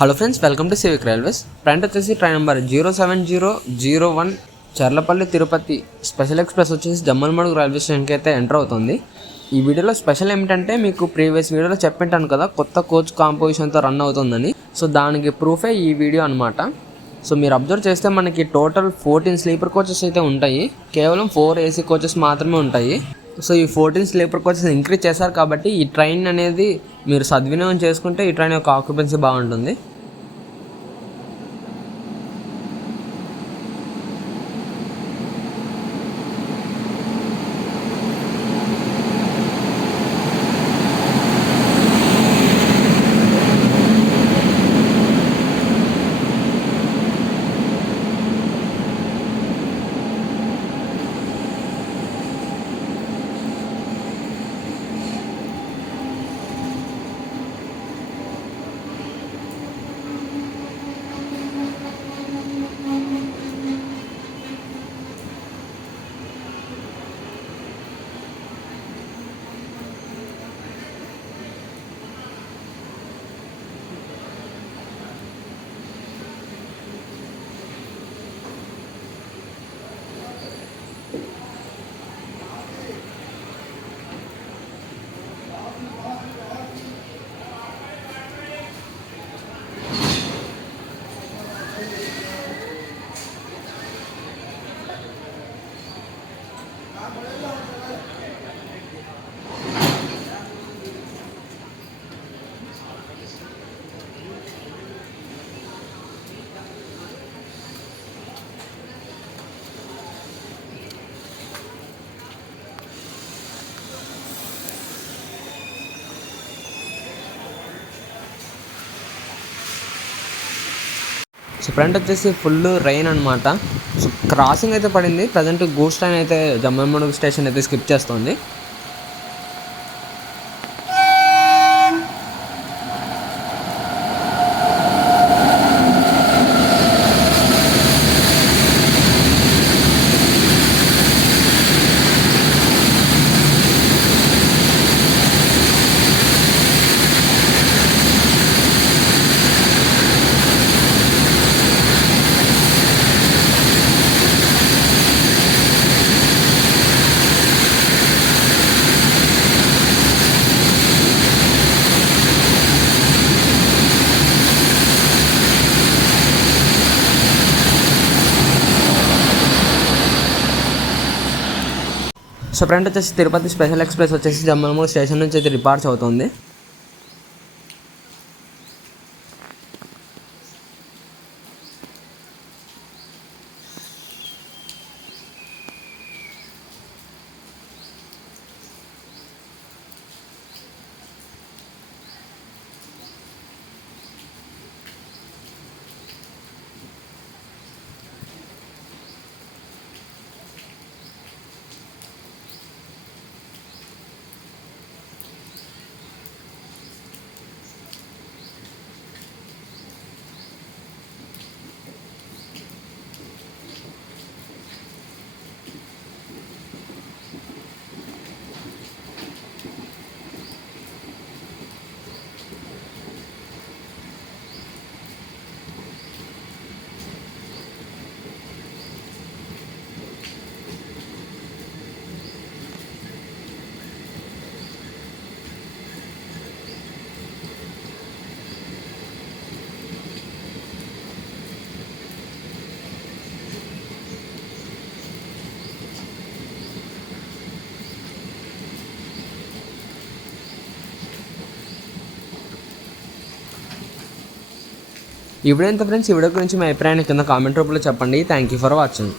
Hello friends welcome to civic railways front వచ్చేసి train number zero seven zero zero one Charlapalli Tirupati. Special express వచ్చేసి Jammalamadugu railway స్టేషన్కి అయితే enter అవుతుంది. ఈ వీడియోలో స్పెషల్ ఏమిటంటే మీకు ప్రీవియస్ వీడియోలో చెప్పింటాను కదా కొత్త కోచ్ కాంపోజిషన్తో రన్ అవుతుందని. సో దానికి ప్రూఫే ఈ వీడియో అనమాట సో మీరు అబ్జర్వ్ చేస్తే మనకి టోటల్ ఫోర్టీన్ స్లీపర్ కోచెస్ అయితే ఉంటాయి. కేవలం ఫోర్ ఏసీ కోచెస్ మాత్రమే ఉంటాయి. సో ఈ ఫోర్టీన్ స్లీపర్ కోచెస్ ఇంక్రీజ్ చేశారు కాబట్టి ఈ ట్రైన్ అనేది మీరు సద్వినియోగం చేసుకుంటే ఈ ట్రైన్ యొక్క ఆక్యుపెన్సీ బాగుంటుంది. సో ఫ్రంట్ వచ్చేసి ఫుల్ రైన్ అనమాట సో క్రాసింగ్ అయితే పడింది. ప్రజెంట్ గూడ్స్ ట్రైన్ అయితే జమ్మూ స్టేషన్ అయితే స్కిప్ చేస్తుంది. సో ఫ్రెండ్ వచ్చేసి తిరుపతి స్పెషల్ ఎక్స్ప్రెస్ వచ్చేసి జమ్మలమూడు స్టేషన్ నుంచి అయితే రిపార్ట్స్ అవుతుంది. ఇవిడేంత ఫ్రెండ్స్ ఈ వీడియో గురించి మీ అభిప్రాయాన్ని కింద కామెంట్ రూపంలో చెప్పండి. Thank you for watching